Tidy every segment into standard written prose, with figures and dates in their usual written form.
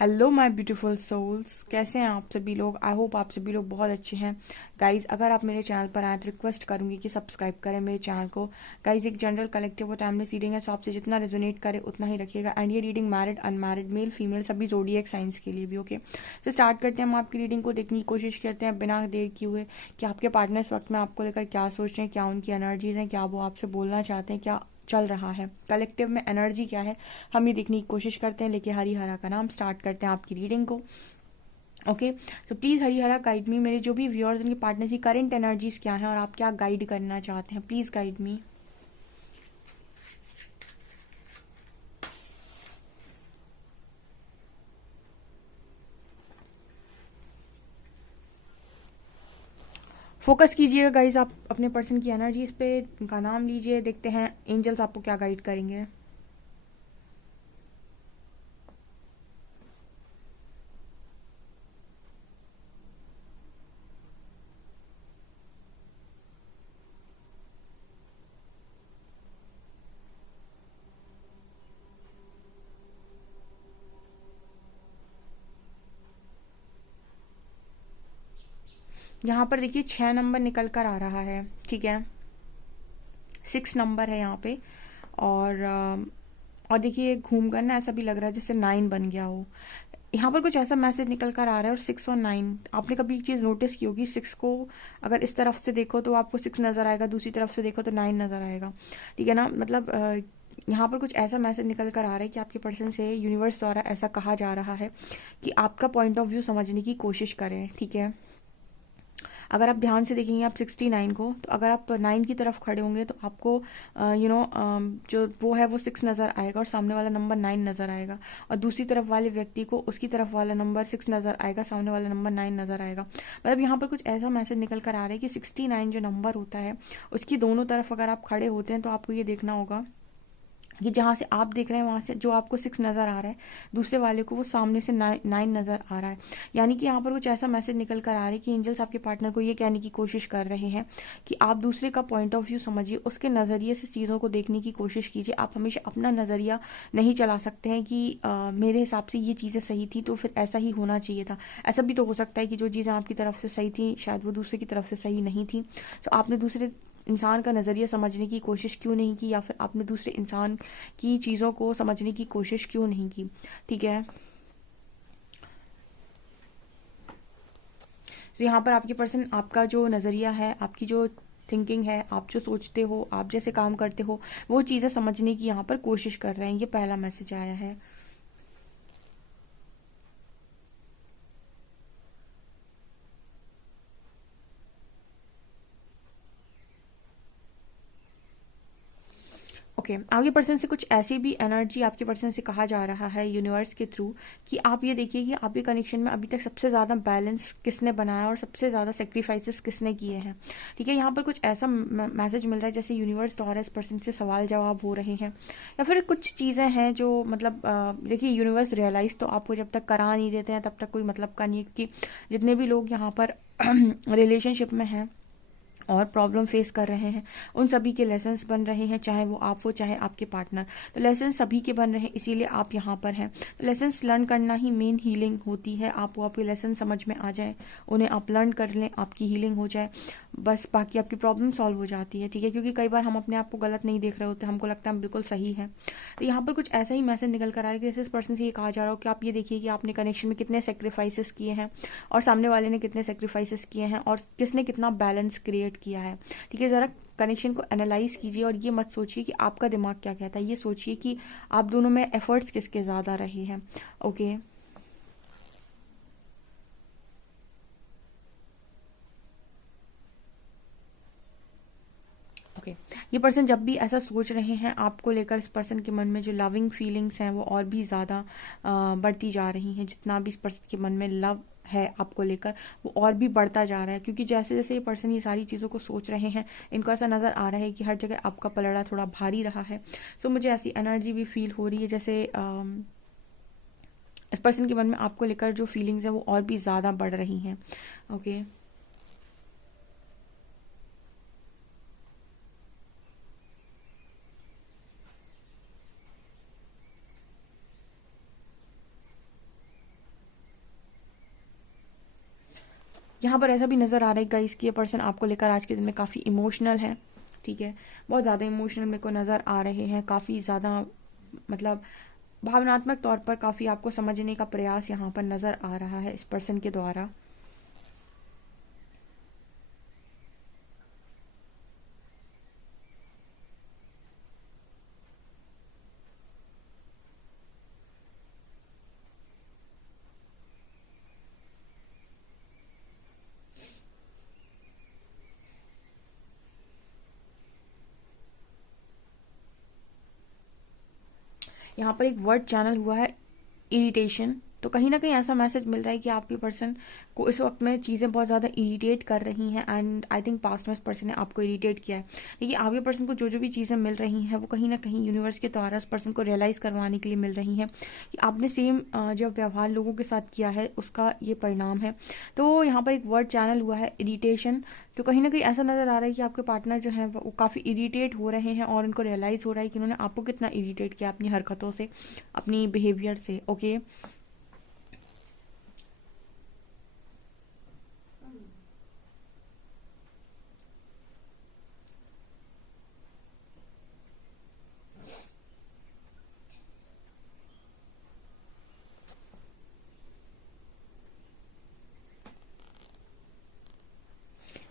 Hello my beautiful souls, कैसे हैं आप सभी लोग। आई होप आप सभी लोग बहुत अच्छे हैं। गाइज, अगर आप मेरे चैनल पर आए तो रिक्वेस्ट करूंगी कि सब्सक्राइब करें मेरे चैनल को। गाइज, एक जनरल कलेक्टिव और टाइमलेस रीडिंग है, सो आपसे जितना रेजोनेट करे उतना ही रखिएगा। एंड ये reading married, unmarried, male, female सभी जोडिएक साइंस के लिए भी। ओके, तो स्टार्ट करते हैं। हम आपकी रीडिंग को देखने की कोशिश करते हैं बिना देर किए हुए कि आपके पार्टनर इस वक्त में आपको लेकर क्या सोच रहे हैं, क्या उनकी एनर्जीज हैं, क्या वो आपसे बोलना चाहते हैं, क्या चल रहा है कलेक्टिव में, एनर्जी क्या है, हम ये देखने की कोशिश करते हैं। लेके हरी हरा का नाम स्टार्ट करते हैं आपकी रीडिंग को। ओके, तो प्लीज़ हरी हरा गाइड मी। मेरे जो भी व्यूअर्स उनके पार्टनर की करंट एनर्जीज क्या हैं और आप क्या गाइड करना चाहते हैं, प्लीज़ गाइड मी। फोकस कीजिएगा गाइज आप अपने पर्सन की एनर्जीज पे, उनका नाम लीजिए, देखते हैं एंजल्स आपको क्या गाइड करेंगे। यहाँ पर देखिए 6 नंबर निकल कर आ रहा है, ठीक है। 6 नंबर है यहाँ पे। और देखिए घूम कर ना ऐसा भी लग रहा है जैसे 9 बन गया हो। यहाँ पर कुछ ऐसा मैसेज निकल कर आ रहा है। और 6 और 9, आपने कभी एक चीज़ नोटिस की होगी, 6 को अगर इस तरफ से देखो तो आपको 6 नज़र आएगा, दूसरी तरफ से देखो तो 9 नज़र आएगा, ठीक है ना। मतलब यहाँ पर कुछ ऐसा मैसेज निकल कर आ रहा है कि आपके पर्सन से यूनिवर्स द्वारा ऐसा कहा जा रहा है कि आपका पॉइंट ऑफ व्यू समझने की कोशिश करें, ठीक है। अगर आप ध्यान से देखेंगे आप 69 को, तो अगर आप 9 की तरफ खड़े होंगे तो आपको जो वो है वो 6 नज़र आएगा और सामने वाला नंबर 9 नज़र आएगा। और दूसरी तरफ वाले व्यक्ति को उसकी तरफ वाला नंबर 6 नज़र आएगा, सामने वाला नंबर 9 नज़र आएगा। मतलब यहाँ पर कुछ ऐसा मैसेज निकल कर आ रहा है कि 69 जो नंबर होता है उसकी दोनों तरफ अगर आप खड़े होते हैं तो आपको ये देखना होगा कि जहाँ से आप देख रहे हैं वहाँ से जो आपको 6 नज़र आ रहा है, दूसरे वाले को वो सामने से 9 नज़र आ रहा है। यानी कि यहाँ पर कुछ ऐसा मैसेज निकल कर आ रहा है कि एंजल्स आपके पार्टनर को ये कहने की कोशिश कर रहे हैं कि आप दूसरे का पॉइंट ऑफ व्यू समझिए, उसके नज़रिए से चीज़ों को देखने की कोशिश कीजिए। आप हमेशा अपना नज़रिया नहीं चला सकते हैं कि मेरे हिसाब से ये चीज़ें सही थी तो फिर ऐसा ही होना चाहिए था। ऐसा भी तो हो सकता है कि जो चीज़ें आपकी तरफ से सही थी शायद वो दूसरे की तरफ से सही नहीं थी। तो आपने दूसरे इंसान का नज़रिया समझने की कोशिश क्यों नहीं की, या फिर आपने दूसरे इंसान की चीज़ों को समझने की कोशिश क्यों नहीं की, ठीक है। तो यहाँ पर आपके पर्सन आपका जो नज़रिया है, आपकी जो थिंकिंग है, आप जो सोचते हो, आप जैसे काम करते हो, वो चीज़ें समझने की यहाँ पर कोशिश कर रहे हैं। ये पहला मैसेज आया है। ओके, आपके पर्सन से कुछ ऐसी भी एनर्जी आपके पर्सन से कहा जा रहा है यूनिवर्स के थ्रू कि आप ये देखिए कि आपके कनेक्शन में अभी तक सबसे ज़्यादा बैलेंस किसने बनाया और सबसे ज़्यादा सेक्रीफाइसेस किसने किए हैं, ठीक है। यहाँ पर कुछ ऐसा मैसेज मिल रहा है जैसे यूनिवर्स द्वारा इस पर्सन से सवाल जवाब हो रहे हैं, या फिर कुछ चीज़ें हैं जो मतलब देखिए यूनिवर्स रियलाइज़ तो आपको जब तक करा नहीं देते हैं तब तक कोई मतलब का नहीं है, क्योंकि जितने भी लोग यहाँ पर रिलेशनशिप में हैं और प्रॉब्लम फेस कर रहे हैं उन सभी के लेसन्स बन रहे हैं, चाहे वो आप हो चाहे आपके पार्टनर। तो लेसन सभी के बन रहे हैं, इसीलिए आप यहाँ पर हैं। तो लेसन्स लर्न करना ही मेन हीलिंग होती है। आपको आपके लेसन समझ में आ जाए, उन्हें आप लर्न कर लें, आपकी हीलिंग हो जाए, बस बाकी आपकी प्रॉब्लम सॉल्व हो जाती है, ठीक है। क्योंकि कई बार हम अपने आप को गलत नहीं देख रहे होते, हमको लगता है हम बिल्कुल सही है। तो यहाँ पर कुछ ऐसा ही मैसेज निकल कर आ रहा है कि जैसे इस पर्सन से ये कहा जा रहा हो कि आप ये देखिए कि आपने कनेक्शन में कितने सेक्रीफाइसेस किए हैं और सामने वाले ने कितने सेक्रीफाइसेस किए हैं और किसने कितना बैलेंस क्रिएट किया है, ठीक है। ज़रा कनेक्शन को एनालाइज कीजिए और ये मत सोचिए कि आपका दिमाग क्या कहता है, ये सोचिए कि आप दोनों में एफर्ट्स किसके ज़्यादा रहे हैं। ओके, ओके, ये पर्सन जब भी ऐसा सोच रहे हैं आपको लेकर, इस पर्सन के मन में जो लविंग फीलिंग्स हैं वो और भी ज़्यादा बढ़ती जा रही हैं। जितना भी इस पर्सन के मन में लव है आपको लेकर वो और भी बढ़ता जा रहा है, क्योंकि जैसे जैसे ये पर्सन ये सारी चीज़ों को सोच रहे हैं इनको ऐसा नज़र आ रहा है कि हर जगह आपका पलड़ा थोड़ा भारी रहा है। सो मुझे ऐसी एनर्जी भी फील हो रही है जैसे इस पर्सन के मन में आपको लेकर जो फीलिंग्स हैं वो और भी ज़्यादा बढ़ रही हैं। ओके, यहाँ पर ऐसा भी नज़र आ रहा है गाइस कि ये पर्सन आपको लेकर आज के दिन में काफ़ी इमोशनल है, ठीक है, बहुत ज़्यादा इमोशनल मेरे को नज़र आ रहे हैं, काफ़ी ज़्यादा मतलब भावनात्मक तौर पर काफ़ी आपको समझने का प्रयास यहाँ पर नज़र आ रहा है इस पर्सन के द्वारा। यहाँ पर एक वर्ड चैनल हुआ है, इरिटेशन। तो कहीं ना कहीं ऐसा मैसेज मिल रहा है कि आपके पर्सन को इस वक्त में चीज़ें बहुत ज़्यादा इरिटेट कर रही हैं, एंड आई थिंक पास्ट में इस पर्सन ने आपको इरिटेट किया है। देखिए आपके पर्सन को जो जो भी चीज़ें मिल रही हैं वो कहीं ना कहीं यूनिवर्स के द्वारा इस पर्सन को रियलाइज़ करवाने के लिए मिल रही हैं कि आपने सेम जो व्यवहार लोगों के साथ किया है उसका ये परिणाम है। तो यहाँ पर एक वर्ड चैनल हुआ है, इरिटेशन। तो कहीं ना कहीं ऐसा नज़र आ रहा है कि आपके पार्टनर जो है वो काफ़ी इरिटेट हो रहे हैं और उनको रियलाइज़ हो रहा है कि उन्होंने आपको कितना इरिटेट किया अपनी हरकतों से, अपनी बिहेवियर से। ओके,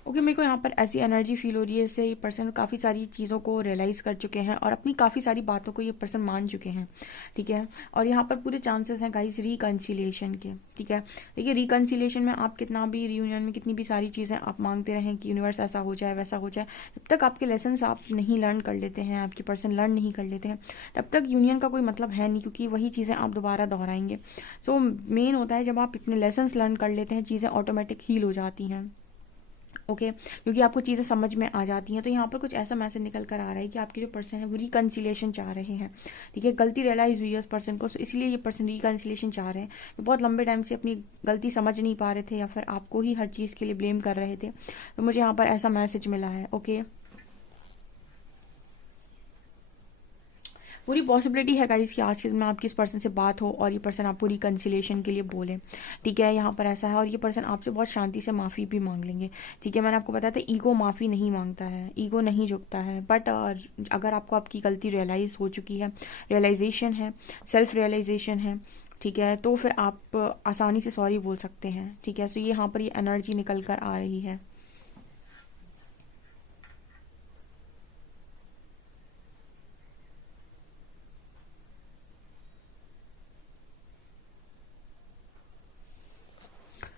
ओके, मेरे को यहाँ पर ऐसी एनर्जी फील हो रही है जैसे ये पर्सन काफ़ी सारी चीज़ों को रियलाइज़ कर चुके हैं और अपनी काफ़ी सारी बातों को ये पर्सन मान चुके हैं, ठीक है। और यहाँ पर पूरे चांसेस हैं गाइस रिकन्सिलिएशन के, ठीक है। देखिए रिकन्सिलिएशन में आप कितना भी रियूनियन में कितनी भी सारी चीज़ें आप मांगते रहें कि यूनिवर्स ऐसा हो जाए वैसा हो जाए, जब तक आपके लेसन आप नहीं लर्न कर लेते हैं, आपके पर्सन लर्न नहीं कर लेते हैं, तब तक यूनियन का कोई मतलब है नहीं, क्योंकि वही चीज़ें आप दोबारा दोहराएंगे। सो मेन होता है जब आप इतने लेसन लर्न कर लेते हैं, चीज़ें ऑटोमेटिक हील हो जाती हैं। ओके, क्योंकि आपको चीज़ें समझ में आ जाती हैं। तो यहाँ पर कुछ ऐसा मैसेज निकल कर आ रहा है कि आपके जो पर्सन है वो रिकन्सिलेशन चाह रहे हैं, ठीक है। गलती रियलाइज हुई है उस पर्सन को, इसलिए ये पर्सन रिकन्सिलेशन चाह रहे हैं। वो बहुत लंबे टाइम से अपनी गलती समझ नहीं पा रहे थे या फिर आपको ही हर चीज़ के लिए ब्लेम कर रहे थे। तो मुझे यहाँ पर ऐसा मैसेज मिला है। ओके, पूरी पॉसिबिलिटी है गाइस कि आज के दिन में आपकी इस पर्सन से बात हो और ये पर्सन आपको रिकन्सिलेशन के लिए बोले, ठीक है। यहाँ पर ऐसा है, और ये पर्सन आपसे बहुत शांति से माफ़ी भी मांग लेंगे, ठीक है। मैंने आपको बताया था ईगो माफ़ी नहीं मांगता है, ईगो नहीं झुकता है, बट अगर आपको आपकी गलती रियलाइज़ हो चुकी है, रियलाइजेशन है, सेल्फ रियलाइजेशन है, ठीक है, तो फिर आप आसानी से सॉरी बोल सकते हैं, ठीक है। सो ये यहाँ पर ये एनर्जी निकल कर आ रही है।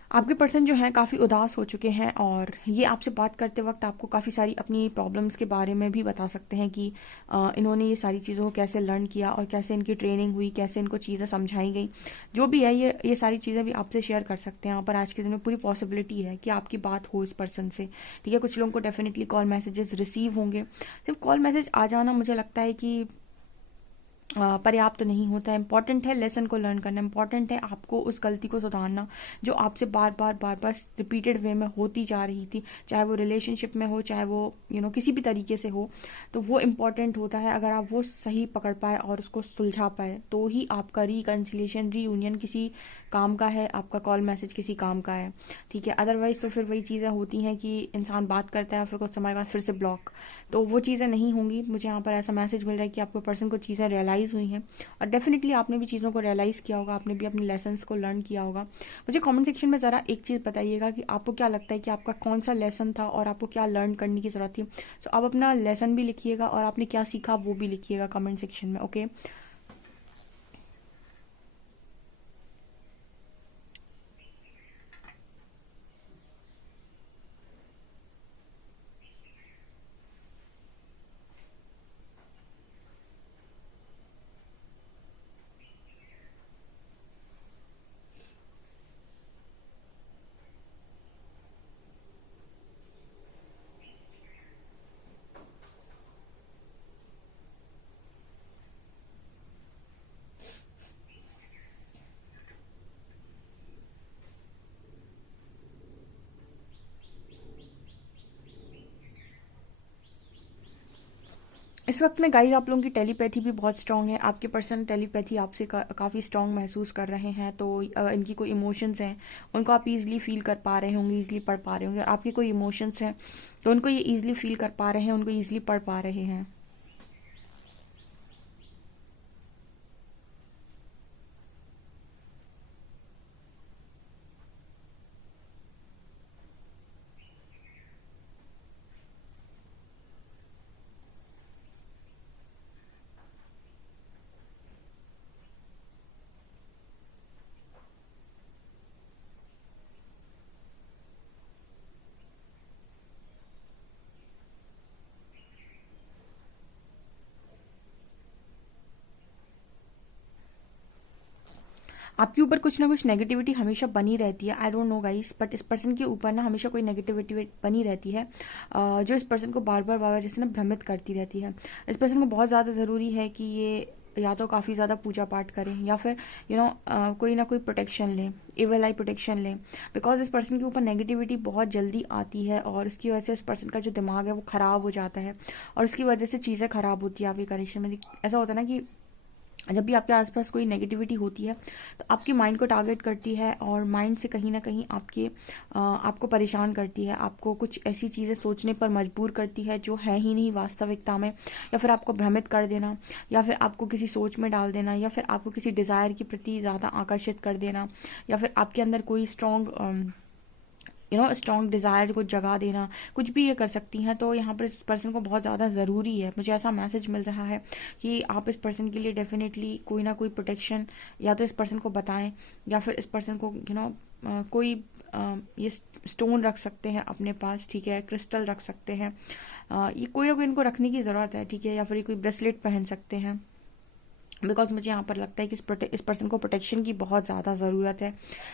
आपके पर्सन जो है काफ़ी उदास हो चुके हैं और ये आपसे बात करते वक्त आपको काफ़ी सारी अपनी प्रॉब्लम्स के बारे में भी बता सकते हैं कि इन्होंने ये सारी चीज़ों को कैसे लर्न किया और कैसे इनकी ट्रेनिंग हुई, कैसे इनको चीज़ें समझाई गई, जो भी है ये सारी चीज़ें भी आपसे शेयर कर सकते हैं। यहाँ पर आज के दिन में पूरी पॉसिबिलिटी है कि आपकी बात हो इस पर्सन से, ठीक है। कुछ लोगों को डेफिनेटली कॉल मैसेजेस रिसीव होंगे। सिर्फ कॉल मैसेज आ जाना मुझे लगता है कि पर्याप्त नहीं होता है। इंपॉर्टेंट है लेसन को लर्न करना, इंपॉर्टेंट है आपको उस गलती को सुधारना जो आपसे बार बार रिपीटेड वे में होती जा रही थी, चाहे वो रिलेशनशिप में हो, चाहे वो किसी भी तरीके से हो। तो वो इम्पॉर्टेंट होता है, अगर आप वो सही पकड़ पाए और उसको सुलझा पाए तो ही आपका रिकन्सिलेशन, रीयूनियन किसी काम का है, आपका कॉल मैसेज किसी काम का है, ठीक है। अदरवाइज तो फिर वही चीज़ें होती हैं कि इंसान बात करता है फिर कुछ समय बाद फिर से ब्लॉक, तो वो चीज़ें नहीं होंगी। मुझे यहाँ पर ऐसा मैसेज मिल रहा है कि आपको पर्सन को चीज़ें रियलाइज़ हुई हैं और डेफिनेटली आपने भी चीज़ों को रियलाइज़ किया होगा, आपने भी अपने लेसन्स को लर्न किया होगा। मुझे कमेंट सेक्शन में ज़रा एक चीज़ बताइएगा कि आपको क्या लगता है कि आपका कौन सा लेसन था और आपको क्या लर्न करने की ज़रूरत थी। सो आप अपना लेसन भी लिखिएगा और आपने क्या सीखा वो भी लिखिएगा कमेंट सेक्शन में। ओके, इस वक्त में गाइस आप लोगों की टेलीपैथी भी बहुत स्ट्रांग है। आपके पर्सन टेलीपैथी आपसे काफ़ी स्ट्रांग महसूस कर रहे हैं। तो इनकी कोई इमोशंस हैं उनको आप इजीली फील कर पा रहे होंगे, इजीली पढ़ पा रहे होंगे। और आपके कोई इमोशंस हैं तो उनको ये इजीली फील कर पा रहे हैं, उनको इजीली पढ़ पा रहे हैं। आपके ऊपर कुछ ना कुछ नेगेटिविटी हमेशा बनी रहती है। I don't know guys, but इस पर्सन के ऊपर ना हमेशा कोई नेगेटिविटी बनी रहती है, जो इस पर्सन को बार बार जैसे ना भ्रमित करती रहती है। इस पर्सन को बहुत ज़्यादा ज़रूरी है कि ये या तो काफ़ी ज़्यादा पूजा पाठ करें या फिर कोई ना कोई प्रोटेक्शन लें, एवल आई प्रोटेक्शन लें। बिकॉज इस पर्सन के ऊपर नेगेटिविटी बहुत जल्दी आती है और इसकी वजह से इस पर्सन का जो दिमाग है वो ख़राब हो जाता है और उसकी वजह से चीज़ें ख़राब होती है आपके कनेक्शन में। ऐसा होता है ना कि जब भी आपके आसपास कोई नेगेटिविटी होती है तो आपकी माइंड को टारगेट करती है और माइंड से कहीं ना कहीं आपको परेशान करती है, आपको कुछ ऐसी चीज़ें सोचने पर मजबूर करती है जो है ही नहीं वास्तविकता में, या फिर आपको भ्रमित कर देना, या फिर आपको किसी सोच में डाल देना, या फिर आपको किसी डिज़ायर के प्रति ज़्यादा आकर्षित कर देना, या फिर आपके अंदर कोई स्ट्रॉन्ग डिज़ायर को जगा देना। कुछ भी ये कर सकती हैं। तो यहाँ पर इस पर्सन को बहुत ज़्यादा ज़रूरी है, मुझे ऐसा मैसेज मिल रहा है कि आप इस पर्सन के लिए डेफिनेटली कोई ना कोई प्रोटेक्शन या तो इस पर्सन को बताएं, या फिर इस पर्सन को कोई ये स्टोन रख सकते हैं अपने पास, ठीक है, क्रिस्टल रख सकते हैं, ये कोई ना कोई इनको रखने की ज़रूरत है, ठीक है, या फिर कोई ब्रेसलेट पहन सकते हैं। बिकॉज मुझे यहाँ पर लगता है कि इस पर्सन को प्रोटेक्शन की बहुत ज़्यादा ज़रूरत है,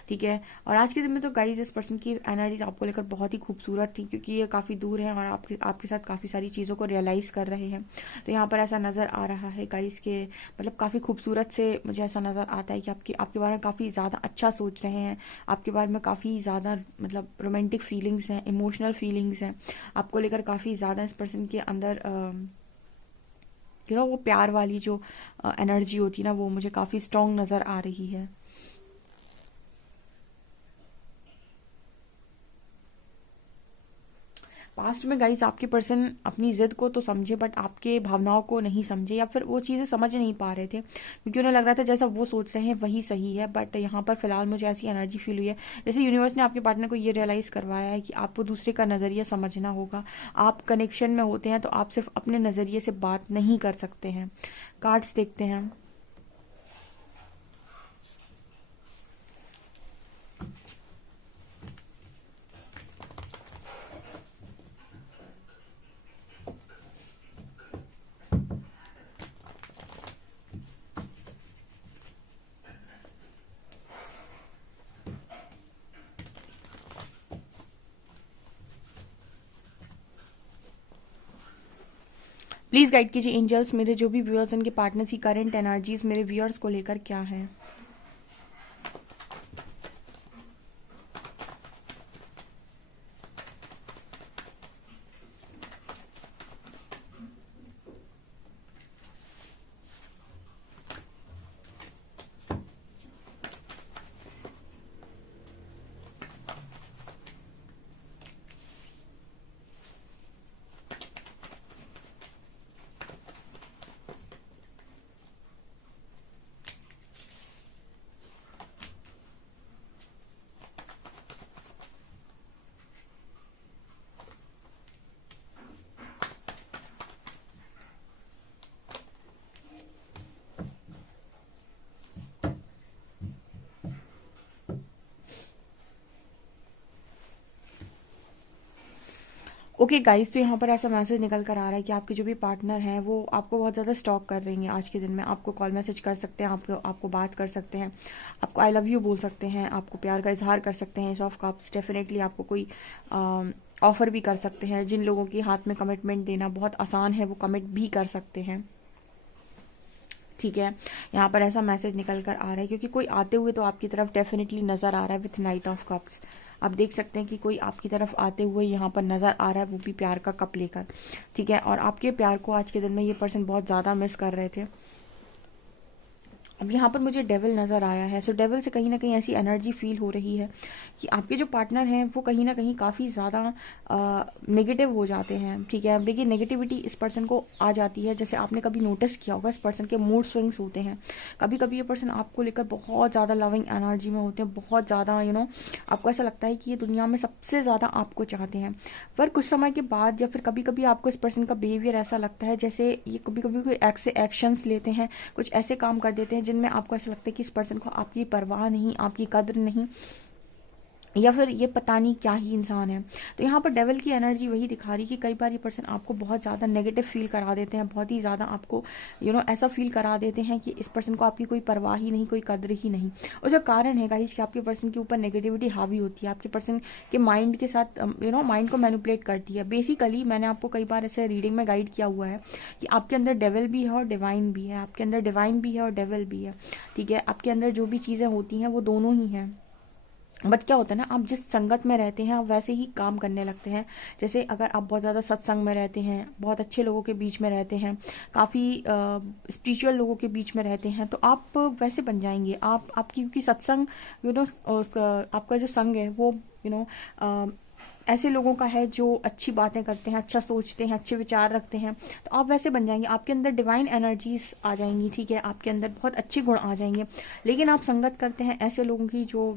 ठीक है। और आज के दिन में तो गाइज इस पर्सन की एनर्जी आपको लेकर बहुत ही खूबसूरत थी, क्योंकि ये काफ़ी दूर है और आपके साथ काफ़ी सारी चीज़ों को रियलाइज़ कर रहे हैं। तो यहाँ पर ऐसा नज़र आ रहा है गाइज के मतलब काफ़ी खूबसूरत से मुझे ऐसा नज़र आता है कि आपके बारे में काफ़ी ज़्यादा अच्छा सोच रहे हैं, आपके बारे में काफ़ी ज़्यादा मतलब रोमांटिक फीलिंग्स हैं, इमोशनल फीलिंग्स हैं आपको लेकर काफ़ी ज़्यादा। इस पर्सन के अंदर वो प्यार वाली जो एनर्जी होती है ना, वो मुझे काफ़ी स्ट्रांग नज़र आ रही है। पास्ट में गाइस आपके पर्सन अपनी जिद को तो समझे बट आपके भावनाओं को नहीं समझे, या फिर वो चीज़ें समझ नहीं पा रहे थे क्योंकि उन्हें लग रहा था जैसा वो सोच रहे हैं वही सही है। बट यहाँ पर फिलहाल मुझे ऐसी एनर्जी फील हुई है जैसे यूनिवर्स ने आपके पार्टनर को ये रियलाइज़ करवाया है कि आपको दूसरे का नज़रिया समझना होगा। आप कनेक्शन में होते हैं तो आप सिर्फ अपने नज़रिए से बात नहीं कर सकते हैं। कार्ड्स देखते हैं। प्लीज़ गाइड कीजिए एंजल्स, मेरे जो भी व्यूअर्स उनके पार्टनर्स की करंट एनर्जीज मेरे व्यूअर्स को लेकर क्या है। ओके गाइस, तो यहाँ पर ऐसा मैसेज निकल कर आ रहा है कि आपके जो भी पार्टनर हैं वो आपको बहुत ज़्यादा स्टॉक कर रही हैं। आज के दिन में आपको कॉल मैसेज कर सकते हैं, आपको बात कर सकते हैं, आपको आई लव यू बोल सकते हैं, आपको प्यार का इजहार कर सकते हैं। ऑफ कप्स डेफिनेटली आपको कोई ऑफर भी कर सकते हैं। जिन लोगों के हाथ में कमिटमेंट देना बहुत आसान है वो कमिट भी कर सकते हैं, ठीक है। यहाँ पर ऐसा मैसेज निकल कर आ रहा है क्योंकि कोई आते हुए तो आपकी तरफ डेफिनेटली नज़र आ रहा है विथ नाइट ऑफ कप्स। आप देख सकते हैं कि कोई आपकी तरफ आते हुए यहाँ पर नज़र आ रहा है, वो भी प्यार का कप लेकर, ठीक है। और आपके प्यार को आज के दिन में ये पर्सन बहुत ज़्यादा मिस कर रहे थे। अब यहाँ पर मुझे डेविल नज़र आया है। सो डेविल से कहीं ना कहीं ऐसी एनर्जी फील हो रही है कि आपके जो पार्टनर हैं वो कहीं ना कहीं काफ़ी ज़्यादा नेगेटिव हो जाते हैं, ठीक है। अब देखिए नेगेटिविटी इस पर्सन को आ जाती है, जैसे आपने कभी नोटिस किया होगा इस पर्सन के मूड स्विंग्स होते हैं। कभी कभी ये पर्सन आपको लेकर बहुत ज़्यादा लविंग एनर्जी में होते हैं, बहुत ज़्यादा आपको ऐसा लगता है कि ये दुनिया में सबसे ज़्यादा आपको चाहते हैं। पर कुछ समय के बाद या फिर कभी कभी आपको इस पर्सन का बिहेवियर ऐसा लगता है जैसे ये कभी कभी कोई ऐसे एक्शंस लेते हैं, कुछ ऐसे काम कर देते हैं जिनमें आपको ऐसा लगता है कि इस पर्सन को आपकी परवाह नहीं, आपकी कद्र नहीं, या फिर ये पता नहीं क्या ही इंसान है। तो यहाँ पर डेविल की एनर्जी वही दिखा रही कि कई बार ये पर्सन आपको बहुत ज़्यादा नेगेटिव फील करा देते हैं, बहुत ही ज़्यादा आपको ऐसा फील करा देते हैं कि इस पर्सन को आपकी कोई परवाह ही नहीं, कोई कद्र ही नहीं। उसका कारण है गाइस कि आपके पर्सन के ऊपर नेगेटिविटी हावी होती है, आपके पर्सन के माइंड के साथ माइंड को मैनिपुलेट करती है। बेसिकली मैंने आपको कई बार ऐसे रीडिंग में गाइड किया हुआ है कि आपके अंदर डेविल भी है और डिवाइन भी है, आपके अंदर डिवाइन भी है और डेविल भी है, ठीक है। आपके अंदर जो भी चीज़ें होती हैं वो दोनों ही हैं। बट क्या होता है ना, आप जिस संगत में रहते हैं आप वैसे ही काम करने लगते हैं। जैसे अगर आप बहुत ज़्यादा सत्संग में रहते हैं, बहुत अच्छे लोगों के बीच में रहते हैं, काफ़ी स्पिरिचुअल लोगों के बीच में रहते हैं, तो आप वैसे बन जाएंगे। आप आपकी क्योंकि सत्संग आपका जो संग है वो ऐसे लोगों का है जो अच्छी बातें करते हैं, अच्छा सोचते हैं, अच्छे विचार रखते हैं, तो आप वैसे बन जाएंगे। आपके अंदर डिवाइन एनर्जीज आ जाएंगी, ठीक है, आपके अंदर बहुत अच्छे गुण आ जाएंगे। लेकिन आप संगत करते हैं ऐसे लोगों की जो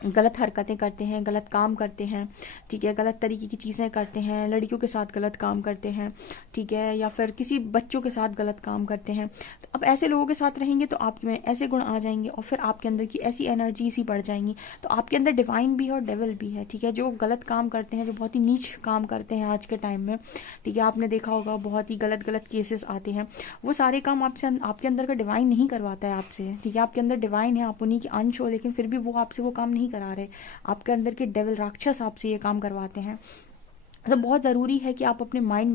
गलत हरकतें करते हैं, गलत काम करते हैं, ठीक है, गलत तरीके की चीज़ें करते हैं, लड़कियों के साथ गलत काम करते हैं, ठीक है, या फिर किसी बच्चों के साथ गलत काम करते हैं। तो अब ऐसे लोगों के साथ रहेंगे तो आप में ऐसे गुण आ जाएंगे और फिर आपके अंदर की ऐसी एनर्जी सी बढ़ जाएंगी। तो आपके अंदर डिवाइन भी है और डेविल भी है, ठीक है। जो गलत काम करते हैं, जो बहुत ही नीच काम करते हैं आज के टाइम में, ठीक है, आपने देखा होगा बहुत ही गलत गलत केसेस आते हैं, वो सारे काम आपसे आपके अंदर का डिवाइन नहीं करवाता है आपसे, ठीक है। आपके अंदर डिवाइन है, आप उन्हीं की अंश हो, लेकिन फिर भी वो आपसे वो काम नहीं करा रहे। आपके अंदर के डेविल राक्षस आपसे ये काम करवाते हैं। तो बहुत ज़रूरी है कि आप अपने माइंड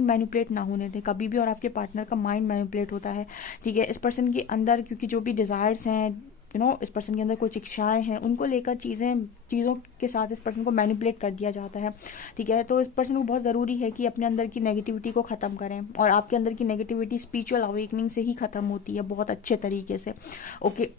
मैनिपुलेट ना होने दें कभी भी। और आपके पार्टनर का माइंड मैनिपुलेट होता है, ठीक है। इस पर्सन के अंदर क्योंकि जो भी डिज़ायर्स हैं, इस पर्सन के अंदर कुछ इच्छाएं हैं, उनको लेकर चीज़ों के साथ इस पर्सन को मैनिपुलेट कर दिया जाता है, ठीक है। तो इस पर्सन को बहुत ज़रूरी है कि अपने अंदर की नेगेटिविटी को ख़त्म करें। और आपके अंदर की नेगेटिविटी स्पिरिचुअल अवेकनिंग से ही ख़त्म होती है, बहुत अच्छे तरीके से, ओके।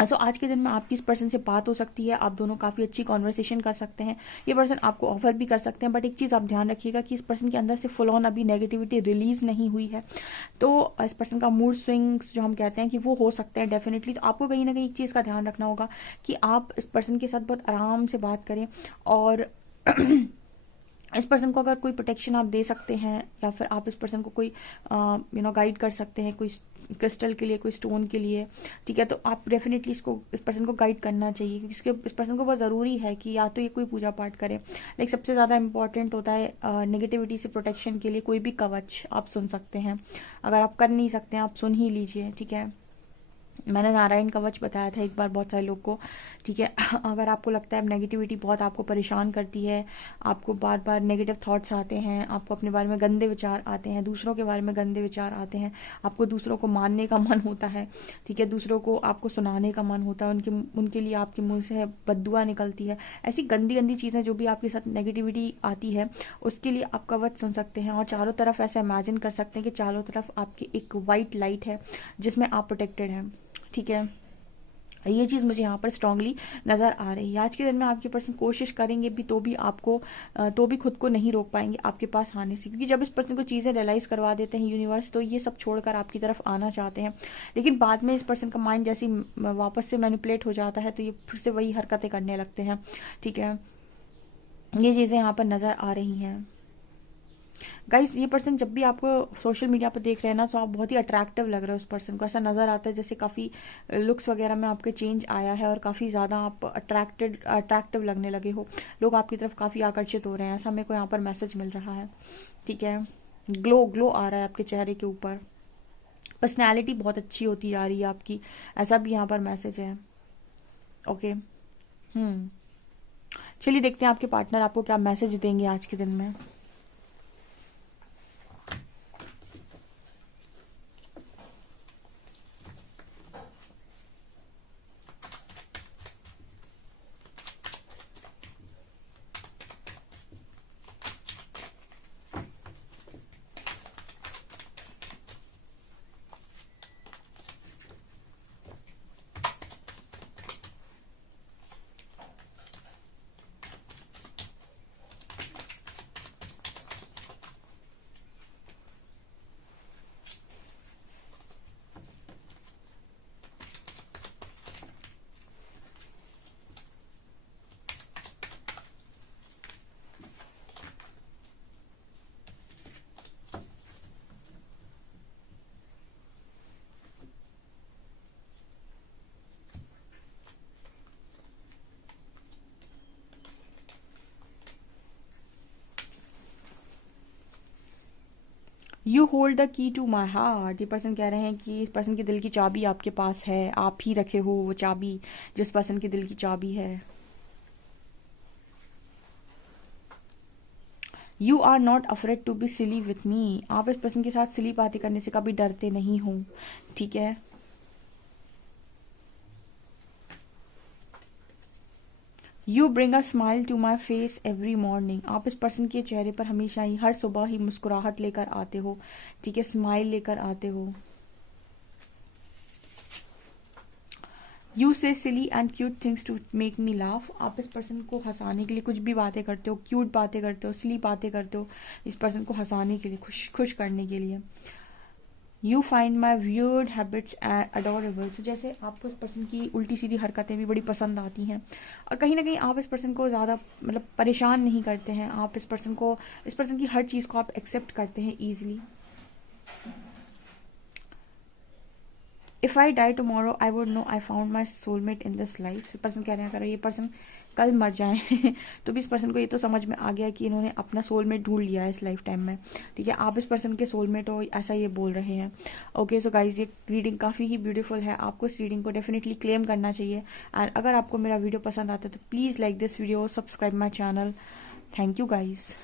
सो आज के दिन में आपकी इस पर्सन से बात हो सकती है, आप दोनों काफ़ी अच्छी कॉन्वर्सेशन कर सकते हैं। ये पर्सन आपको ऑफर भी कर सकते हैं, बट एक चीज़ आप ध्यान रखिएगा कि इस पर्सन के अंदर से फुल ऑन अभी नेगेटिविटी रिलीज नहीं हुई है। तो इस पर्सन का मूड स्विंग्स जो हम कहते हैं कि वो हो सकते हैं डेफिनेटली। तो आपको कहीं ना कहीं एक चीज़ का ध्यान रखना होगा कि आप इस पर्सन के साथ बहुत आराम से बात करें। और इस पर्सन को अगर कोई प्रोटेक्शन आप दे सकते हैं या फिर आप इस पर्सन को कोई गाइड कर सकते हैं, कोई क्रिस्टल के लिए, कोई स्टोन के लिए, ठीक है, तो आप डेफिनेटली इस पर्सन को गाइड करना चाहिए, क्योंकि इस पर्सन को बहुत ज़रूरी है कि या तो ये कोई पूजा पाठ करे। लाइक सबसे ज़्यादा इंपॉर्टेंट होता है नेगेटिविटी से प्रोटेक्शन के लिए कोई भी कवच आप सुन सकते हैं। अगर आप कर नहीं सकते हैं आप सुन ही लीजिए, ठीक है। मैंने नारायण कवच बताया था एक बार बहुत सारे लोग को, ठीक है। अगर आपको लगता है नेगेटिविटी बहुत आपको परेशान करती है, आपको बार बार नेगेटिव थॉट्स आते हैं, आपको अपने बारे में गंदे विचार आते हैं, दूसरों के बारे में गंदे विचार आते हैं, आपको दूसरों को मानने का मन होता है, ठीक है, दूसरों को आपको सुनाने का मन होता है, उनके लिए आपके मुंह से बद्दुआ निकलती है, ऐसी गंदी गंदी चीज़ें जो भी आपके साथ नेगेटिविटी आती है, उसके लिए आप कवच सुन सकते हैं। और चारों तरफ ऐसे इमेजिन कर सकते हैं कि चारों तरफ आपकी एक वाइट लाइट है जिसमें आप प्रोटेक्टेड हैं, ठीक है। ये चीज़ मुझे यहाँ पर स्ट्रांगली नज़र आ रही है। आज के दिन में आपके पर्सन कोशिश करेंगे भी तो भी खुद को नहीं रोक पाएंगे आपके पास आने से, क्योंकि जब इस पर्सन को चीज़ें रियलाइज़ करवा देते हैं यूनिवर्स, तो ये सब छोड़कर आपकी तरफ आना चाहते हैं। लेकिन बाद में इस पर्सन का माइंड जैसे वापस से मैनिपुलेट हो जाता है तो ये फिर से वही हरकतें करने लगते हैं, ठीक है। ये चीज़ें यहाँ पर नज़र आ रही हैं गाइस। ये पर्सन जब भी आपको सोशल मीडिया पर देख रहे हैं ना, तो आप बहुत ही अट्रैक्टिव लग रहे हो उस पर्सन को, ऐसा नज़र आता है जैसे काफ़ी लुक्स वगैरह में आपके चेंज आया है और काफ़ी ज़्यादा आप अट्रैक्टिव लगने लगे हो, लोग आपकी तरफ काफ़ी आकर्षित हो रहे हैं, ऐसा मेरे को यहाँ पर मैसेज मिल रहा है, ठीक है। ग्लो आ रहा है आपके चेहरे के ऊपर, पर्सनैलिटी बहुत अच्छी होती जा रही है आपकी, ऐसा भी यहाँ पर मैसेज है, ओके। चलिए देखते हैं आपके पार्टनर आपको क्या मैसेज देंगे आज के दिन में। You hold the key to my heart, ये पर्सन कह रहे हैं कि इस पर्सन के दिल की चाबी आपके पास है, आप ही रखे हो वो चाबी, जिस पर्सन के दिल की चाबी है। You are not afraid to be silly with me, आप इस पर्सन के साथ सिली बातें करने से कभी डरते नहीं हो, ठीक है। You bring a smile to my face every morning, आप इस पर्सन के चेहरे पर हमेशा ही, हर सुबह ही मुस्कुराहट लेकर आते हो, ठीक है, स्माइल लेकर आते हो। You say silly and cute things to make me laugh, आप इस पर्सन को हंसाने के लिए कुछ भी बातें करते हो, क्यूट बातें करते हो, सिली बातें करते हो, इस पर्सन को हंसाने के लिए, खुश करने के लिए। You find my weird habits adorable, तो जैसे आपको इस पर्सन की उल्टी सीधी हरकतें भी बड़ी पसंद आती हैं, और कहीं ना कहीं आप इस पर्सन को ज़्यादा मतलब परेशान नहीं करते हैं, आप इस पर्सन की हर चीज़ को आप एक्सेप्ट करते हैं easily. If I die tomorrow I would know I found my soulmate in this life, person कह रहे हैं अगर ये पर्सन कल मर जाए तो भी इस पर्सन को ये तो समझ में आ गया कि इन्होंने अपना सोलमेट ढूंढ लिया है इस लाइफ टाइम में, ठीक है, आप इस पर्सन के सोलमेट हो, ऐसा ये बोल रहे हैं। ओके सो गाइज, ये रीडिंग काफ़ी ही ब्यूटीफुल है, आपको इस रीडिंग को डेफिनेटली क्लेम करना चाहिए। एंड अगर आपको मेरा वीडियो पसंद आता है तो please like this video, subscribe my channel. Thank you guys.